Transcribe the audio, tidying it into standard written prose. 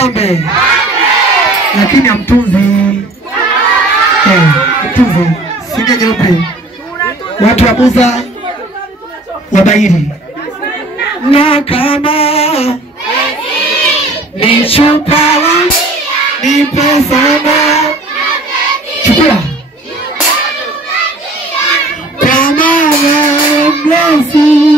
pambe. Lakini amtunzi. Mtunzi. Sina nyeupe. Watu wa Buza wabairi. Na kama ni chupa ni pesa na chukua. Kama blessing